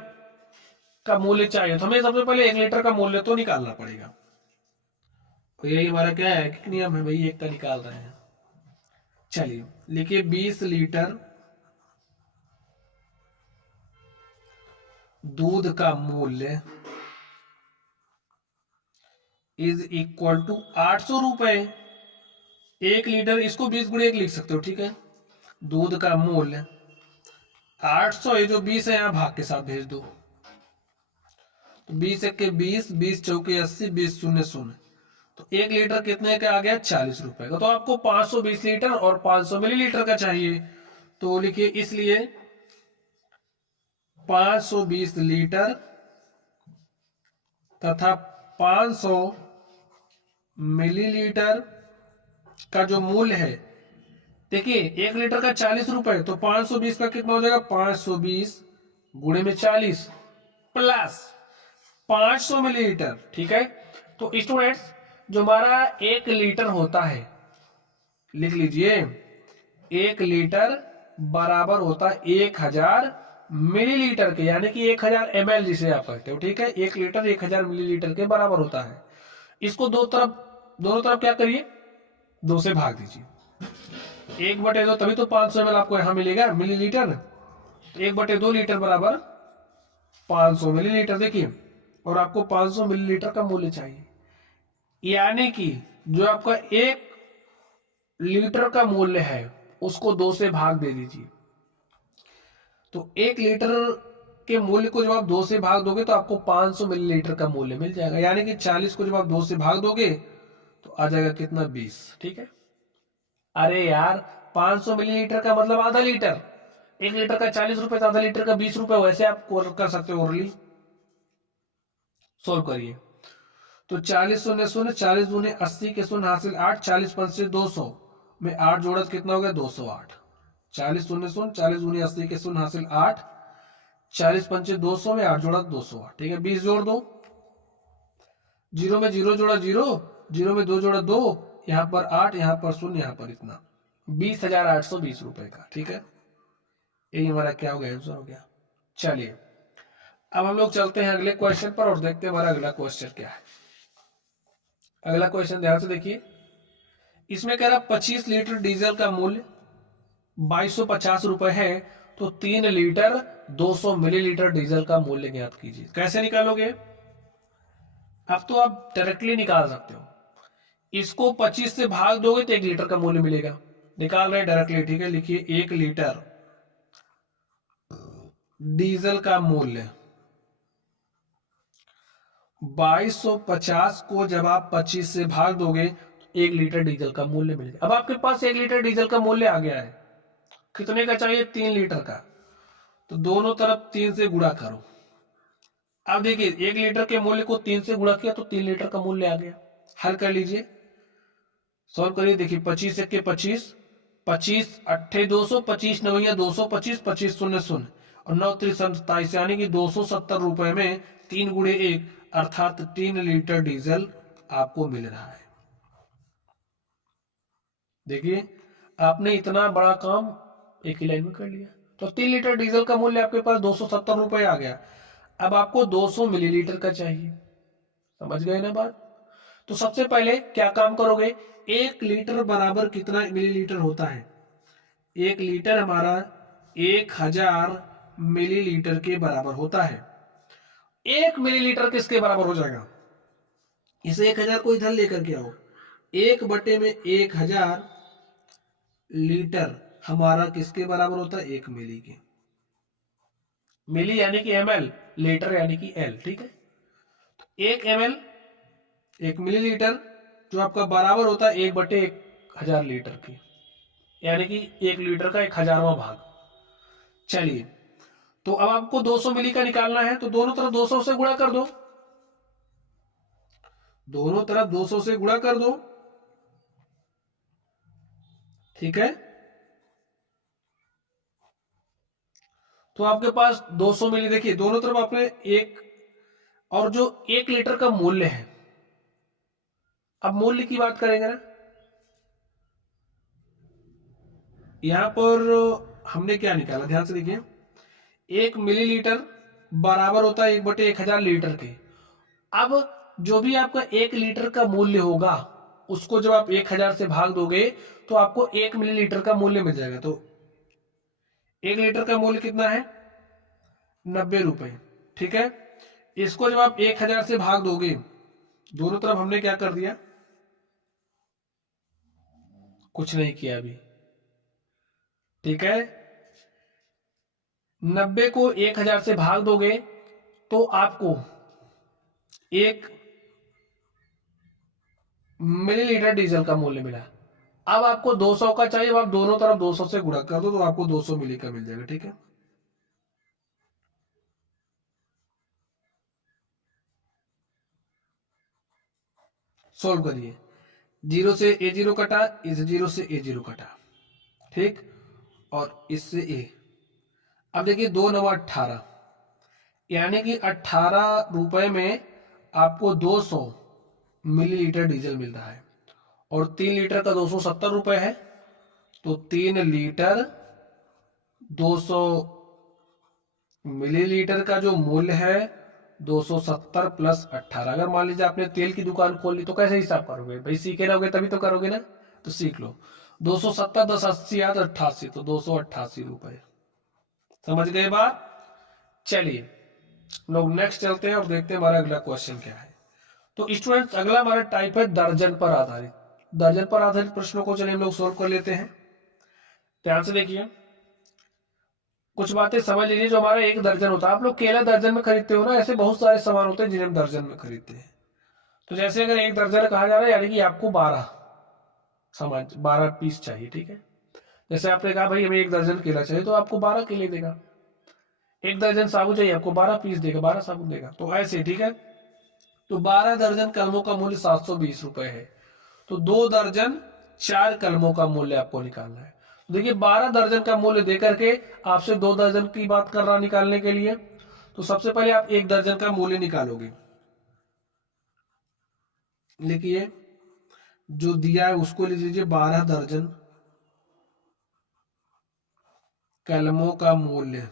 का मूल्य चाहिए, तो हमें सबसे पहले 1 लीटर का मूल्य तो निकालना पड़ेगा। तो यही हमारा क्या है कि नियम है भाई, 1 का निकाल रहे हैं। चलिए लिखिए 20 लीटर दूध का मूल्य इज इक्वल टू 800 रुपए 1 लीटर, इसको 20 गुणे 1 लिख सकते हो, ठीक है। दूध का मूल्य 800, ये जो 20 है यहाँ भाग के साथ भेज दो, तो 20 एक के 20, 20 चौके 80, 20 शून्य शून्य, तो 1 लीटर कितने का आ गया? 40 रुपए का। तो आपको 520 लीटर और 500 मिलीलीटर का चाहिए, तो लिखिए इसलिए 520 लीटर तथा 500 मिलीलीटर का जो मूल्य है, देखिए 1 लीटर का 40 रुपए, तो 520 का कितना हो जाएगा? 520 गुणे में 40 प्लस 500 मिलीलीटर, ठीक है। तो स्टूडेंट्स, जो हमारा 1 लीटर होता है, लिख लीजिए 1 लीटर बराबर होता है 1000 मिलीलीटर के, यानी कि 1000 ml जिसे आप कहते हो, ठीक है। 1 लीटर 1000 मिलीलीटर के बराबर होता है। इसको दोनों तरफ क्या करिए? 2 से भाग दीजिए। 1/2, तभी तो 500 ml आपको यहां मिलेगा मिलीलीटर। 1/2 लीटर बराबर 500 मिलीलीटर, देखिए। और आपको 500 मिलीलीटर का मूल्य चाहिए, यानी कि जो आपका 1 लीटर का मूल्य है उसको 2 से भाग दे दीजिए। तो 1 लीटर के मूल्य को जब आप 2 से भाग दोगे तो आपको 500 मिलीलीटर का मूल्य मिल जाएगा, यानी कि 40 को जब आप 2 से भाग दोगे तो आ जाएगा कितना? 20, ठीक है। अरे यार, 500 मिलीलीटर का मतलब आधा लीटर। 1 लीटर का 40 रुपए, तो आधा लीटर का 20 रुपए। वैसे आप कर सकते हो, ओरली सोल्व करिए। तो 40 शून्य शून्य, 40 दूने 80 के शून्य हासिल 8, 40 पंचे 200 में 8 जोड़ा कितना हो गया? 208। 40 शून्य शून्य, 40 दूने 80 के शून्य हासिल 8, 40 पंचे 200 में 8 जोड़ा 208, ठीक है। 20 जोड़ दो, 0 में 0 जोड़ा 0, 0 में 2 जोड़ा 2, यहाँ पर 8, यहाँ पर 0, यहाँ पर इतना 20,820 रुपए का, ठीक है। यही हमारा क्या हो गया? आंसर हो गया। चलिए अब हम लोग चलते हैं अगले क्वेश्चन पर और देखते हैं हमारा अगला क्वेश्चन क्या है। अगला क्वेश्चन ध्यान से देखिए। इसमें कह रहा 25 लीटर डीजल का मूल्य 2250 रुपए है, तो 3 लीटर 200 मिलीलीटर डीजल का मूल्य ज्ञात कीजिए। कैसे निकालोगे? अब तो आप डायरेक्टली निकाल सकते हो। इसको 25 से भाग दोगे तो 1 लीटर का मूल्य मिलेगा। निकाल रहे हैं डायरेक्टली, ठीक है। लिखिए 1 लीटर डीजल का मूल्य 2250 को जब आप 25 से भाग दोगे तो 1 लीटर डीजल का मूल्य मिलेगा। अब आपके पास 1 लीटर डीजल का मूल्य आ गया है। कितने का चाहिए? 3 लीटर का। तो दोनों तरफ 3 से गुणा करो। अब देखिए 1 लीटर के मूल्य को 3 से गुणा किया तो 3 लीटर का मूल्य आ गया। हल कर लीजिए, सॉल्व करिए। देखिए 25 एक के 25, 25 अट्ठे 200, 25 नवैया 225, 25 शून्य शून्य और 9 3 27, यानी कि 270 रुपए में 3 गुणे 1 अर्थात 3 लीटर डीजल आपको मिल रहा है। देखिए आपने इतना बड़ा काम एक ही लाइन में कर लिया। तो 3 लीटर डीजल का मूल्य आपके पास 270 रुपए आ गया। अब आपको 200 मिलीलीटर का चाहिए। समझ गए ना बात? तो सबसे पहले क्या काम करोगे? 1 लीटर बराबर कितना मिलीलीटर होता है? 1 लीटर हमारा 1000 मिलीलीटर के बराबर होता है। 1 मिलीलीटर किसके बराबर हो जाएगा? इस 1000 को इधर लेकर के आओ। 1 में 1000 लीटर हमारा किसके बराबर होता है? 1 मिली के। मिली यानी कि ml, लीटर यानी कि L, ठीक है। तो 1 ml 1 मिलीलीटर जो आपका बराबर होता है 1/1000 लीटर की, यानी कि 1 लीटर का 1000वां भाग। चलिए तो अब आपको 200 मिली का निकालना है, तो दोनों तरफ 200 से गुणा कर दो। दोनों तरफ 200 से गुणा कर दो, ठीक है। तो आपके पास 200 मिली, देखिए दोनों तरफ आपने 1, और जो 1 लीटर का मूल्य है, अब मूल्य की बात करेंगे ना, यहां पर हमने क्या निकाला? ध्यान से देखिए 1 मिलीलीटर बराबर होता है 1/1000 लीटर के। अब जो भी आपका 1 लीटर का मूल्य होगा उसको जब आप 1000 से भाग दोगे तो आपको 1 मिलीलीटर का मूल्य मिल जाएगा। तो 1 लीटर का मूल्य कितना है? 90 रुपए, ठीक है। इसको जब आप 1000 से भाग दोगे, दोनों तरफ हमने क्या कर दिया? कुछ नहीं किया अभी, ठीक है। 90 को 1000 से भाग दोगे तो आपको 1 मिलीलीटर डीजल का मूल्य मिला। अब आपको 200 का चाहिए, अब आप दोनों तरफ 200 से गुणा कर दो तो आपको 200 मिली का मिल जाएगा, ठीक है। सोल्व करिए। 0 से A0 कटा, इस 0 से A0 कटा, ठीक, और इससे A। अब देखिए 2 9 18, यानी कि 18 रुपए में आपको 200 मिलीलीटर डीजल मिल रहा है, और 3 लीटर का 270 रुपए है, तो 3 लीटर 200 मिलीलीटर का जो मूल्य है 270 प्लस 18। अगर मान लीजिए आपने तेल की दुकान खोल ली तो कैसे हिसाब करोगे भाई, सीखे रहोगे तभी तो करोगे ना, तो सीख लो। 270 10 80 याद 88, तो 288 रुपए। समझ गए बात। चलिए लोग नेक्स्ट चलते हैं और देखते हैं हमारा अगला क्वेश्चन क्या है। तो स्टूडेंट्स अगला हमारा टाइप है दर्जन पर आधारित। दर्जन पर आधारित प्रश्नों को चलिए हम लोग सोल्व कर लेते हैं। ध्यान से देखिए, कुछ बातें समझ लीजिए। जो हमारा 1 दर्जन होता है, आप लोग केला दर्जन में खरीदते हो ना, ऐसे बहुत सारे सामान होते हैं जिन्हें हम दर्जन में खरीदते हैं। तो जैसे अगर 1 दर्जन कहा जा रहा है, यानी कि आपको 12 सामान 12 पीस चाहिए, ठीक है। जैसे आपने कहा भाई हमें 1 दर्जन केला चाहिए, तो आपको 12 केले देगा। 1 दर्जन साबुन चाहिए, आपको 12 पीस देगा, 12 साबुन देगा, तो ऐसे, ठीक है। तो 12 दर्जन कलमों का मूल्य 720 रुपए है। तो 2 दर्जन 4 कलमों का मूल्य आपको निकालना है। देखिए 12 दर्जन का मूल्य देकर के आपसे 2 दर्जन की बात कर रहा निकालने के लिए, तो सबसे पहले आप 1 दर्जन का मूल्य निकालोगे। लिखिए जो दिया है उसको लिख लीजिए, 12 दर्जन कलमों का मूल्य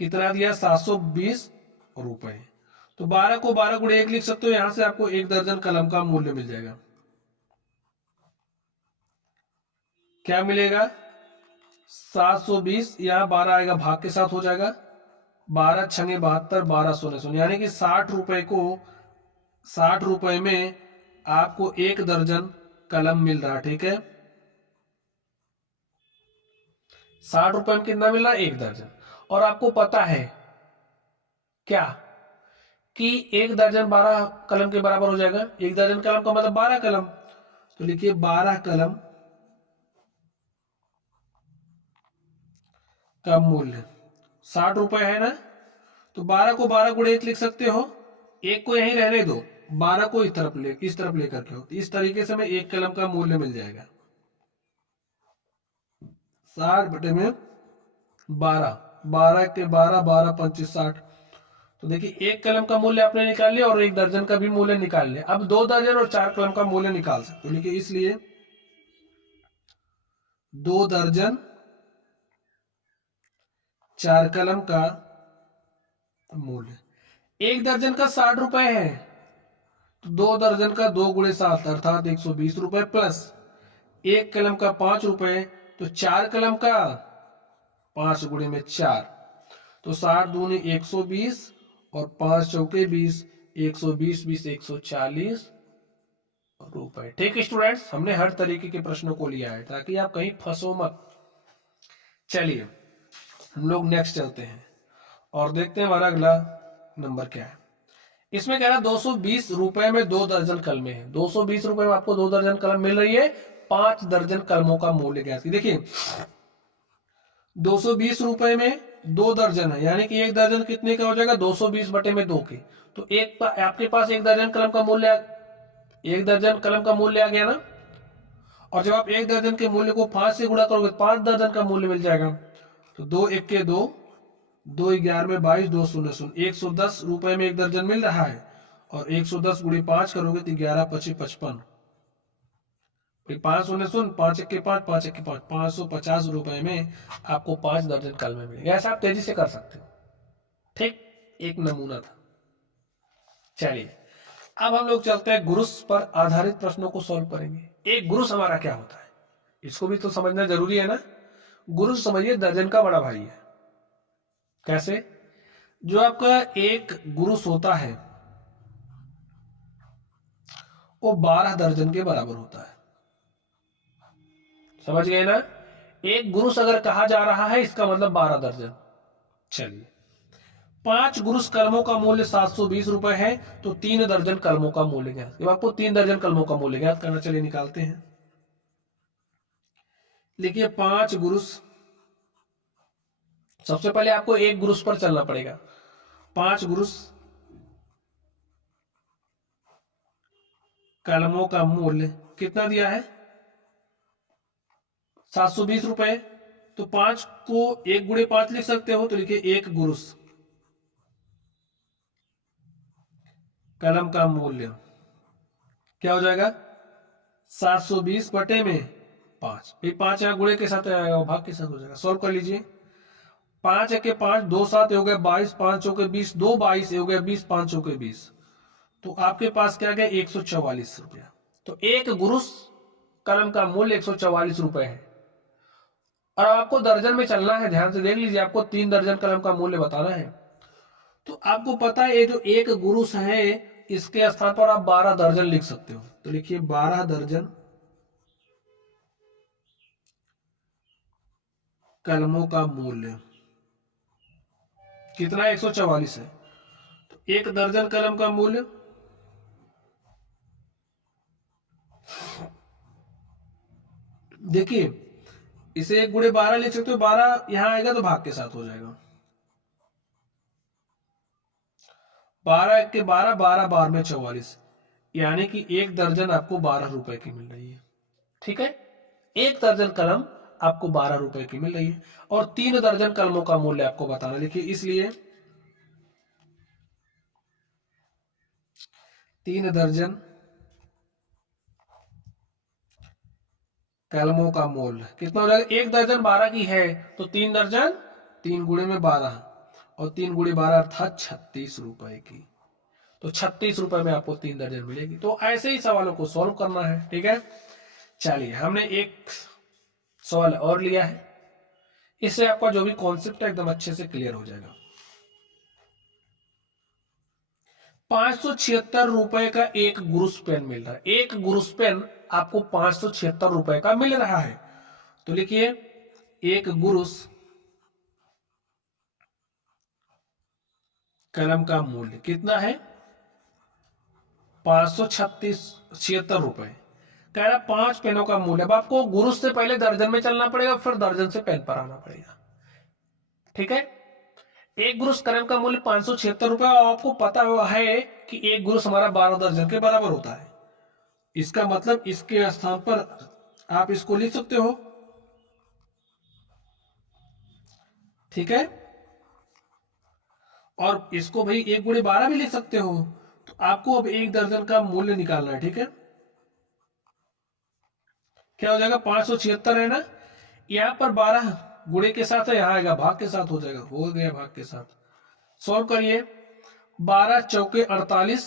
कितना दिया, 720 रुपए। तो 12 को 12 गुणे 1 लिख सकते हो, यहां से आपको 1 दर्जन कलम का मूल्य मिल जाएगा। क्या मिलेगा, 720, यहां 12 आएगा भाग के साथ हो जाएगा, 12 छंगे 72, 12 शून्य शून्य, यानी कि 60 रुपए को 60 रुपए में आपको 1 दर्जन कलम मिल रहा, ठीक है। 60 रुपए में कितना मिल रहा है, 1 दर्जन। और आपको पता है क्या कि 1 दर्जन 12 कलम के बराबर हो जाएगा। 1 दर्जन कलम का मतलब 12 कलम, तो लिखिए 12 कलम का मूल्य 60 रुपए है ना। तो 12 को 12 गुणे 1 लिख सकते हो, 1 को यहीं रहने दो, 12 को इस तरफ लेकर के हो, इस तरीके से हमें 1 कलम का मूल्य मिल जाएगा। 60 बटे में 12, 12 के 12, 12 25 60। तो देखिए 1 कलम का मूल्य आपने निकाल लिया और 1 दर्जन का भी मूल्य निकाल लिया। अब 2 दर्जन और 4 कलम का मूल्य निकाल सकते हो, देखिए इसलिए 2 दर्जन 4 कलम का मूल्य, 1 दर्जन का 60 रुपए है, तो 2 दर्जन का 2 गुणे 7 अर्थात 120 रुपए, प्लस 1 कलम का 5 रुपए, तो 4 कलम का 5 गुणे में 4, तो 60 दूनी 120 और 5 चौके 20, 120 20 140 रुपए। ठीक स्टूडेंट्स, हमने हर तरीके के प्रश्नों को लिया है ताकि आप कहीं फंसो मत। चलिए हम लोग नेक्स्ट चलते हैं और देखते हैं हमारा अगला नंबर क्या है। इसमें कह रहा है 220 रुपए में 2 दर्जन कलमें हैं। 220 रुपए में आपको 2 दर्जन कलम मिल रही है, 5 दर्जन कलमों का मूल्य क्या है। देखिए 220 रुपए में 2 दर्जन है, यानी कि 1 दर्जन कितने का हो जाएगा, 220 बटे में 2 के, तो एक आपके पास 1 दर्जन कलम का मूल्य 1 दर्जन कलम का मूल्य आ गया ना। और जब आप 1 दर्जन के मूल्य को 5 से गुणा करोगे 5 दर्जन का मूल्य मिल जाएगा। तो 2 1 के 2, 2 11 में 22, 2 0 0, 110 रुपए में 1 दर्जन मिल रहा है, और 110 गुणे 5 करोगे तो 11 25 55, 5 0 0, 5 1 के 5, 5 1 के 5, 550 रुपए में आपको 5 दर्जन कलमें मिलेंगे। ऐसा आप तेजी से कर सकते हो। ठीक, एक नमूना था। चलिए अब हम लोग चलते हैं गुरुस पर आधारित प्रश्नों को सॉल्व करेंगे। एक गुरुस हमारा क्या होता है, इसको भी तो समझना जरूरी है ना। गुरुस समझिए दर्जन का बड़ा भाई है। कैसे, जो आपका एक गुरुस होता है वो 12 दर्जन के बराबर होता है। समझ गए ना? एक गुरुस अगर कहा जा रहा है इसका मतलब 12 दर्जन। चलिए 5 गुरुस कलमों का मूल्य 720 रुपए है, तो 3 दर्जन कलमों का मूल्य ज्ञात। जब आपको 3 दर्जन कलमों का मूल्य ज्ञात करना, चलिए निकालते हैं। लिखिए 5 गुरुस, सबसे पहले आपको एक गुरुस पर चलना पड़ेगा। 5 गुरुस कलमों का मूल्य कितना दिया है? 720 रुपए। तो 5 को 1 गुणे 5 लिख सकते हो, तो लिखिए 1 गुरुस कलम का मूल्य क्या हो जाएगा? 720 बटे में 5। 5 यहाँ गुणे के साथ आएगा, भाग के साथ हो जाएगा। सॉल्व कर लीजिए। 5 एक के 5, 2 7 हो गया 22, 5 चौके 20, 2 22 हो गया 20, 5 चौके 20। तो आपके पास क्या गया? 144 रुपया। तो एक गुरुस कलम का मूल्य 144 रुपए है। और आपको दर्जन में चलना है, ध्यान से देख लीजिए, आपको 3 दर्जन कलम का मूल्य बताना है। तो आपको पता है ये जो एक गुरुस है इसके स्थान पर आप 12 दर्जन लिख सकते हो। तो लिखिए 12 दर्जन कलमों का मूल्य कितना? 144 है। तो एक दर्जन कलम का मूल्य देखिए, इसे 1 गुणे 12 लिख सकते हो। 12 यहां आएगा तो भाग के साथ हो जाएगा। 12 एक के 12, 12 12 में 44, यानी कि एक दर्जन आपको 12 रुपए की मिल रही है। ठीक है, एक दर्जन कलम आपको 12 रुपए की मिल रही है। और 3 दर्जन कलमों का मूल्य आपको बताना। लिखिए इसलिए 3 दर्जन कलमों का मूल्य कितना हो जाएगा? एक दर्जन 12 की है, तो 3 दर्जन 3 गुणे में 12 और 3 गुणे 12 अर्थात 36 रुपए की। तो 36 रुपए में आपको 3 दर्जन मिलेगी। तो ऐसे ही सवालों को सॉल्व करना है। ठीक है, चलिए हमने एक सवाल और लिया है, इससे आपका जो भी कॉन्सेप्ट है एकदम अच्छे से क्लियर हो जाएगा। 576 रुपए का एक गुरुस पेन मिल रहा है। एक गुरुस पेन आपको 576 रुपए का मिल रहा है। तो लिखिए एक गुरुस कलम का मूल्य कितना है? 576 रुपए। कह रहा 5 पेनों का मूल्य। अब आपको गुरुस से पहले दर्जन में चलना पड़ेगा, फिर दर्जन से पेन पर आना पड़ेगा। ठीक है, एक गुरुस कलम का मूल्य 576 रुपए। और आपको पता हुआ है कि एक गुरुस हमारा 12 दर्जन के बराबर होता है। इसका मतलब इसके स्थान पर आप इसको लिख सकते हो। ठीक है, और इसको भाई 1 गुणे 12 भी लिख सकते हो। तो आपको अब एक दर्जन का मूल्य निकालना है। ठीक है, क्या हो जाएगा? 576 है ना, यहां पर 12 गुणे के साथ है, यहां आएगा भाग के साथ हो जाएगा। हो गया भाग के साथ। सॉल्व करिए। 12 चौके 48,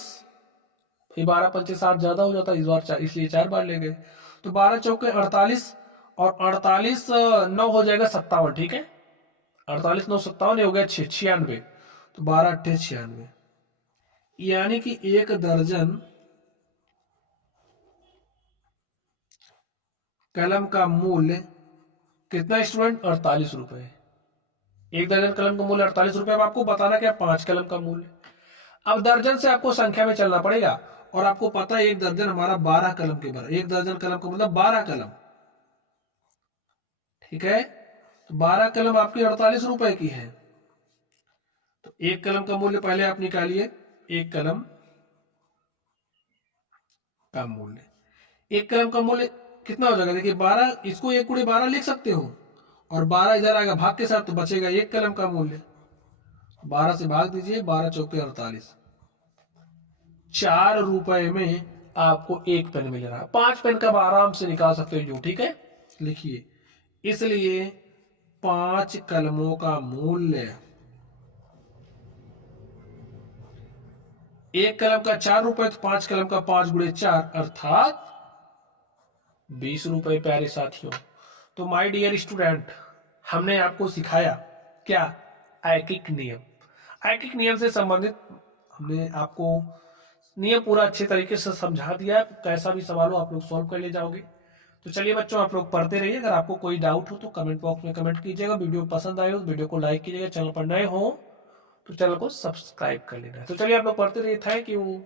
12 पंचे 60 ज्यादा हो जाता है इस बार, इसलिए 4 बार ले गए। तो 12 चौके 48 और 48 9 हो जाएगा 57। ठीक है, 48 9 57 हो गया 96। तो 12 8 96, यानी कि एक दर्जन कलम का मूल्य कितना स्टूडेंट? 48 रुपए। एक दर्जन कलम का मूल्य 48 रुपए। अब आपको बताना क्या? 5 कलम का मूल्य। अब दर्जन से आपको संख्या में चलना पड़ेगा, और आपको पता है एक दर्जन हमारा 12 कलम के बराबर। एक दर्जन कलम का मतलब 12 कलम। ठीक है, तो 12 कलम आपकी 48 रुपए की है। तो एक कलम का मूल्य पहले आप निकालिए। एक कलम का मूल्य, एक कलम का मूल्य कितना हो जाएगा? देखिए 12, इसको 1 गुणे 12 लिख सकते हो, और 12 इधर आएगा भाग के साथ, तो बचेगा एक कलम का मूल्य। 12 से भाग दीजिए, 12 चौके 48। 4 रुपए में आपको एक पेन मिल रहा है। 5 पेन का आराम से निकाल सकते हो जो। ठीक है, लिखिए इसलिए 5 कलमों का मूल्य, एक कलम का 4 रुपए, तो 5 कलम का 5 गुणे 4 अर्थात 20 रुपए। प्यारे साथियों, तो माय डियर स्टूडेंट, हमने आपको सिखाया क्या? ऐकिक नियम। ऐकिक नियम से संबंधित हमने आपको नियम पूरा अच्छे तरीके से समझा दिया है। कैसा भी सवाल हो आप लोग सॉल्व कर ले जाओगे। तो चलिए बच्चों, आप लोग पढ़ते रहिए। अगर आपको कोई डाउट हो तो कमेंट बॉक्स में कमेंट कीजिएगा। वीडियो पसंद आए हो तो वीडियो को लाइक कीजिएगा। चैनल पर नए हो तो चैनल को सब्सक्राइब कर लेना। तो चलिए आप लोग पढ़ते रहिए। Thank you.